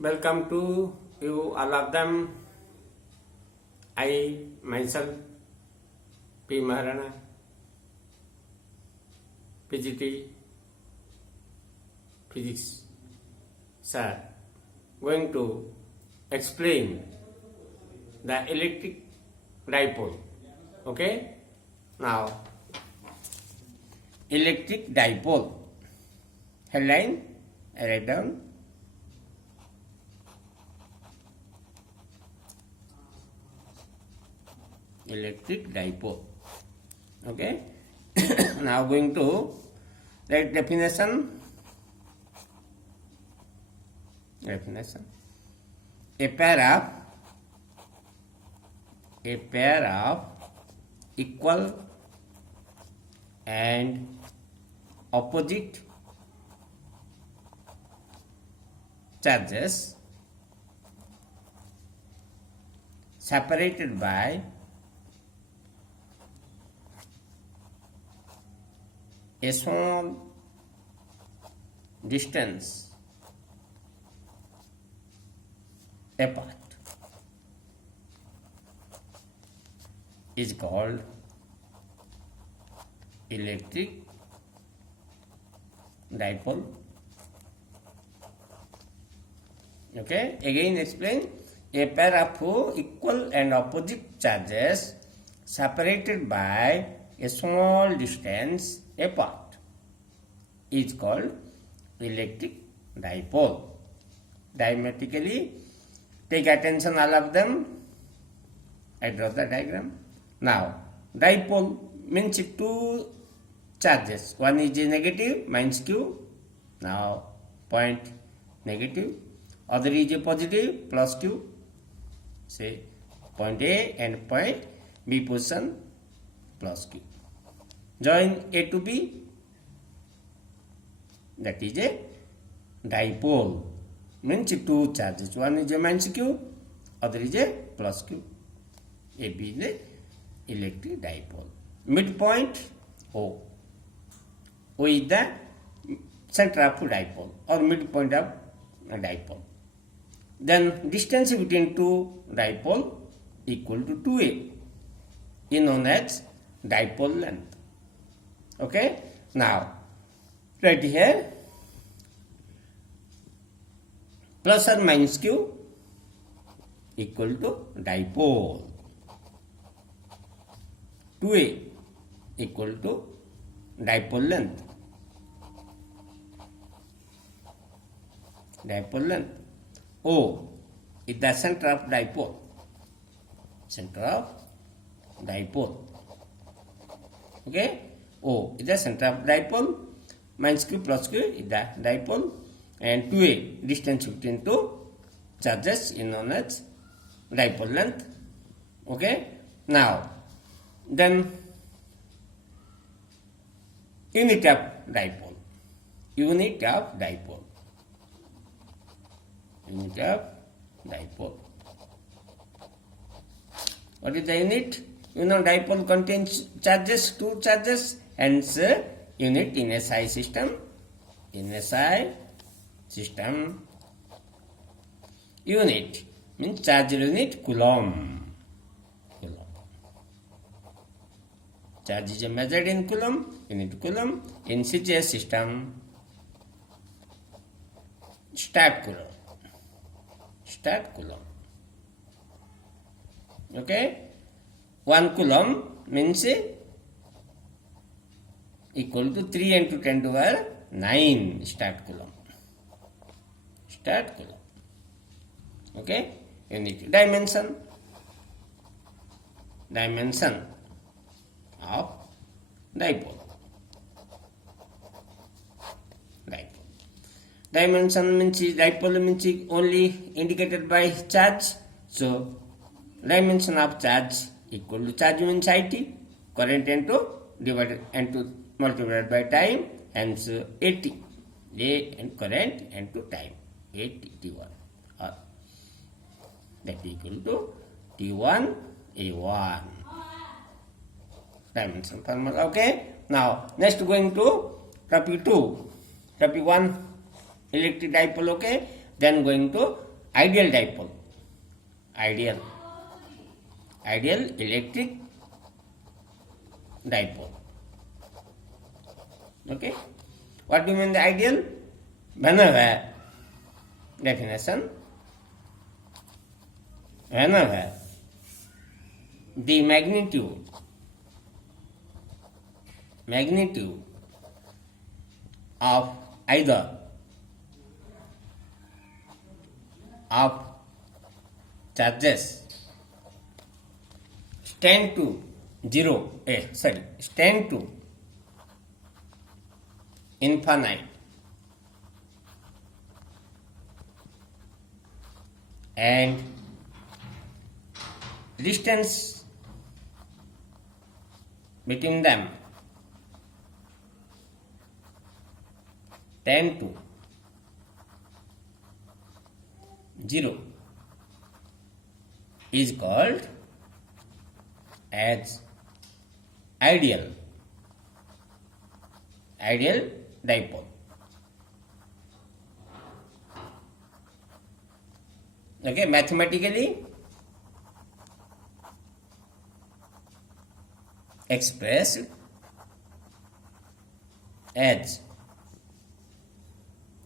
Welcome to you all of them. I myself P. Maharana, PGT Physics Sir, going to explain the electric dipole. Okay? Now, electric dipole. Headline, I write down. Electric dipole. Okay? Now going to write definition. A pair of equal and opposite charges separated by a small distance apart is called electric dipole. Okay, again explain. A pair of equal and opposite charges separated by a small distance apart is called electric dipole. Diametrically, take attention all of them. I draw the diagram. Now, dipole means two charges. One is negative minus q. Now, point negative. Other is a positive plus q. Say point A and point B position plus q. Join A to B. That is a dipole. Means two charges. One is a minus q. Other is a plus q. AB is the electric dipole. Midpoint O. O is the center of dipole or midpoint of a dipole. Then distance between two dipole equal to 2A is known as dipole length. Okay. Now right here plus or minus q equal to dipole. 2A equal to dipole length. Dipole length. O is the center of dipole. Center of dipole. Okay. O is the center of dipole. Minus q plus q is the dipole. And 2A distance between two charges is known as dipole length. Okay. Now, then unit of dipole. Unit of dipole. Unit of dipole. What is the unit? You know, dipole contains charges, two charges, hence unit in SI system. In SI system, unit means charge unit coulomb. Charge is measured in coulomb, unit coulomb. In CGS system, stat coulomb. Stat coulomb. Okay. 1 coulomb means equal to 3 into 10 to the power 9 stat coulomb. Stat coulomb. Okay. Unit dimension. Dimension of dipole. Dipole. Dimension means dipole means only indicated by charge. So dimension of charge equal to charge means IT. Current into divided into multiplied by time, hence AT. A and current into time. AT T1. Or that equal to T1 A1. Dimension formula. Okay. Now next going to topic 2. Topic 1 electric dipole. Okay. Then going to ideal dipole. Ideal electric dipole. Okay. What do you mean the ideal? Whenever definition, whenever the magnitude of either of charges tend to infinite and distance between them tend to 0 is called as ideal dipole. Okay, mathematically expressed as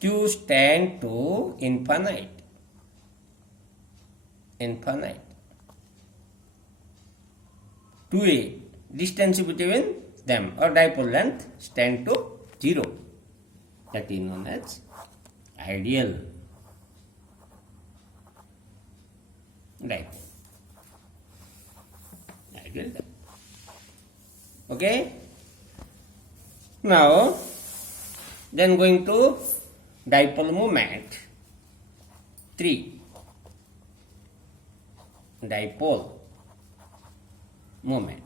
Q tend to infinite. To a distance between them or dipole length tend to 0. That is known as ideal dipole. Okay. Now, then going to dipole moment 3. Dipole moment.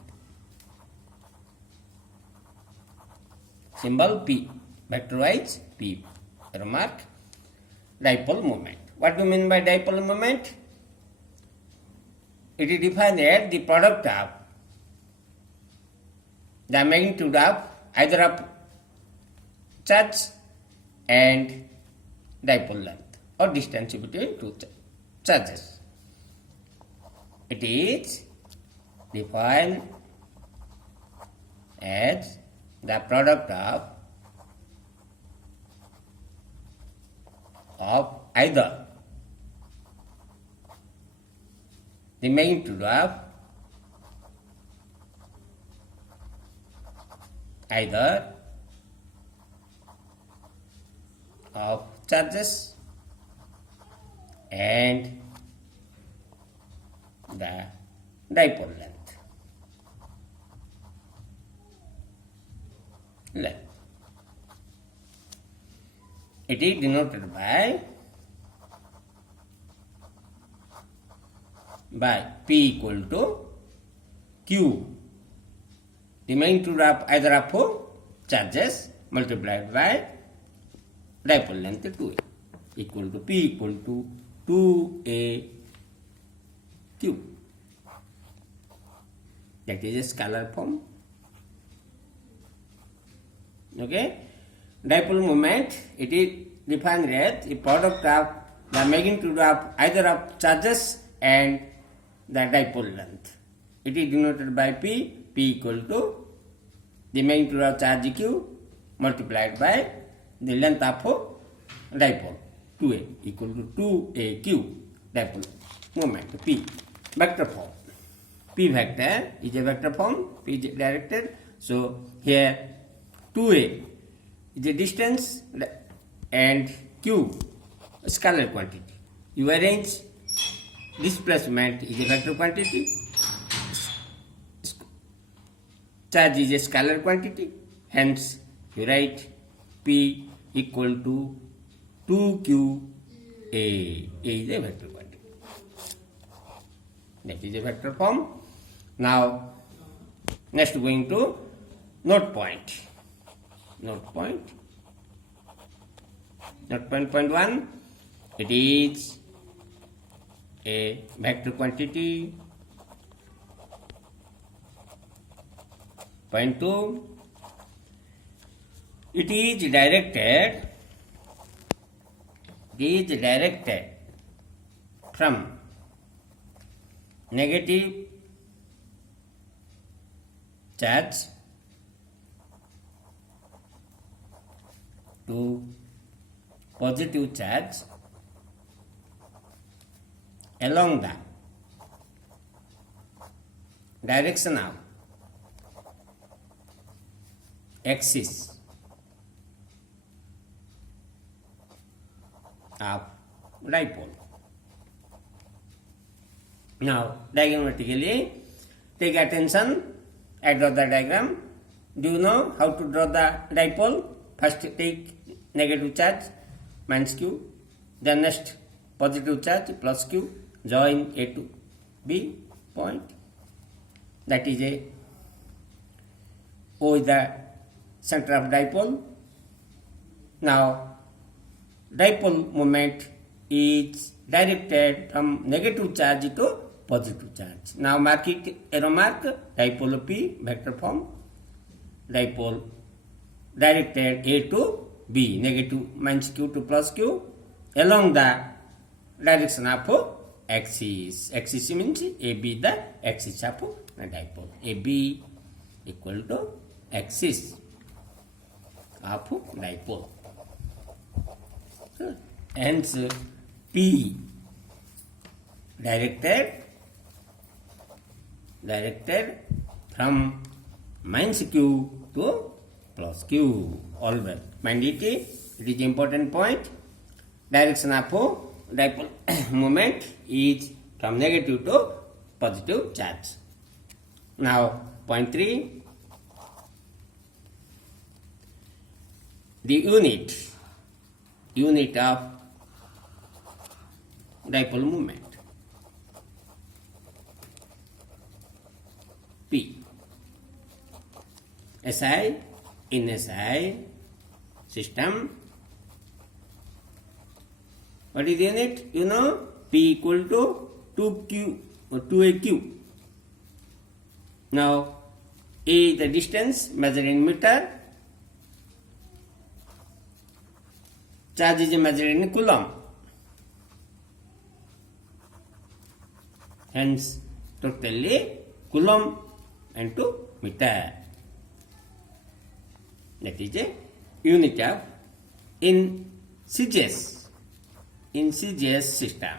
Symbol P. Vectorized P. Remark. Dipole moment. What do you mean by dipole moment? It is defined as the product of the magnitude of either of charge and dipole length or distance between two charges. It is defined as the product of either the magnitude of charges and the dipole length. It is denoted by P equal to Q, the magnitude of either of charges multiplied by dipole length 2a, equal to P equal to 2a Q. That is a scalar form. Okay. Dipole moment, it is defined as the product of the magnitude of either of charges and the dipole length. It is denoted by P equal to the magnitude of charge Q multiplied by the length of dipole 2a, equal to 2aq dipole moment P. Vector form. P vector is a vector form. P is directed. So here 2a is a distance and Q a scalar quantity. You arrange displacement is a vector quantity. Charge is a scalar quantity. Hence you write P equal to 2qa. A is a vector quantity. That is a vector form. Now next going to note point. Note point 1, it is a vector quantity. Point 2, it is directed is directed from negative charge to positive charge along the direction of axis of dipole. Now, diagrammatically, take attention. I draw the diagram. Do you know how to draw the dipole? First, take negative charge minus q. Then next, positive charge plus q. Join A to B point. That is a O is the center of dipole. Now, dipole moment is directed from negative charge to positive charge. Now mark it, arrow mark, dipole P, vector form, dipole directed A to B, negative minus Q to plus Q, along the direction of axis. Axis means AB the axis of dipole. AB equal to axis of dipole. Hence P directed from minus Q to plus Q. Always mind it. It is important point. Direction of dipole moment is from negative to positive charge. Now point 3. The unit of dipole moment P. SI in SI system, what is the unit? You know, P equal to 2Q or 2AQ. Now A is the distance measured in meter, charge is measured in coulomb. Hence, totally coulomb into meter. That is a unit of in CGS system.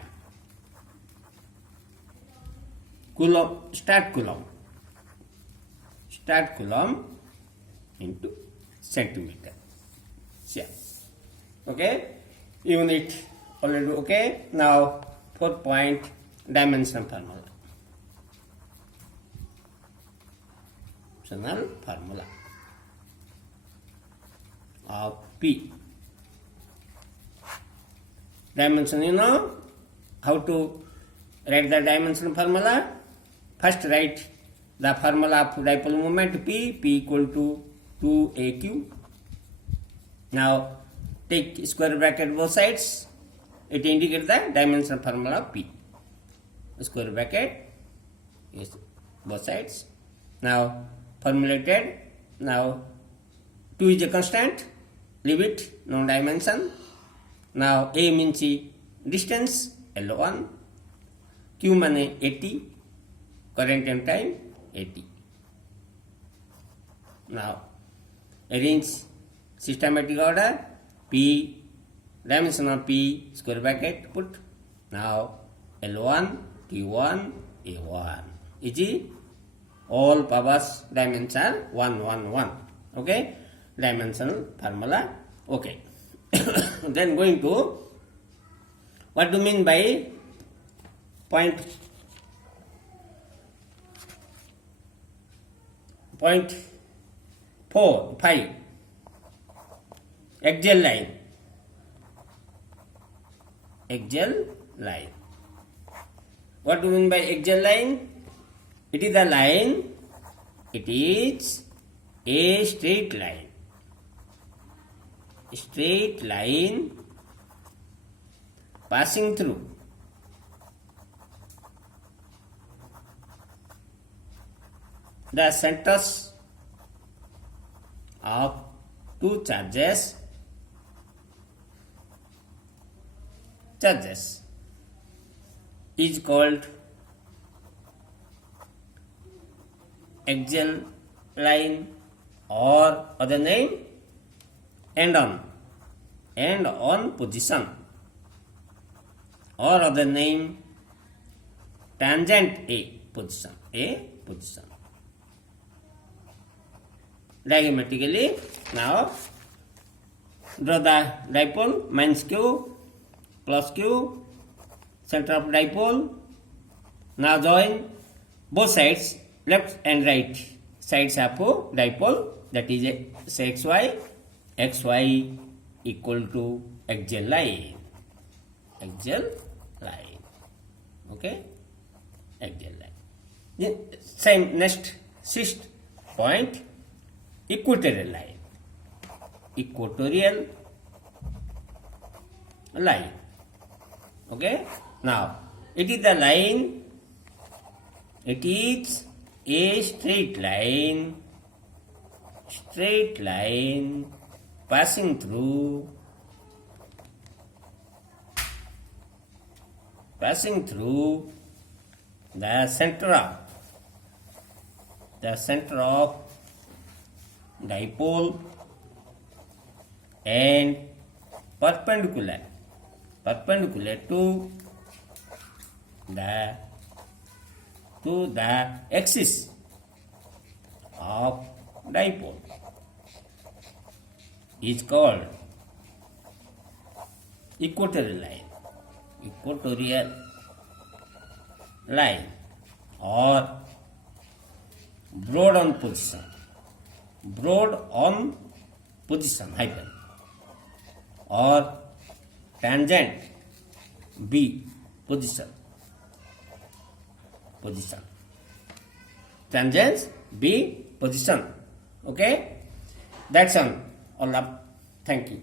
Coulomb, start coulomb into centimeter. Yeah. Okay, unit already okay. Now 4th point, dimension formula. Formula of P. Dimension, you know how to write the dimension formula. First write the formula of dipole moment P equal to 2AQ. Now take square bracket both sides. It indicates the dimension formula of P. Square bracket is both sides. Now formulated. Now 2 is a constant. Leave it, no dimension. Now A means distance, L1. Q means 80. Current and time, 80. Now arrange systematic order. P, dimension of P, square bracket, put. Now L1, T1, A1. Is all powers dimension 1, 1, 1. Okay, dimensional formula. Okay. Then going to, what do you mean by point 4, 5? Axial line. What do you mean by axial line? It is a line. It is a straight line. Straight line passing through the centers of two charges charges is called axial line, or other name end on position, or other name tangent a position. Diagrammatically, now draw the dipole minus q plus q, center of dipole. Now join both sides, left and right sides of dipole, that is xy equal to axial line. Okay, axial line. Then same next sixth point, equatorial line. Okay, now it is the line, it is a straight line passing through the center of dipole and perpendicular to the axis of dipole is called equatorial line, or broad on position hyphen, or tangent b position. Tangents b position. Okay, that's all up. Thank you.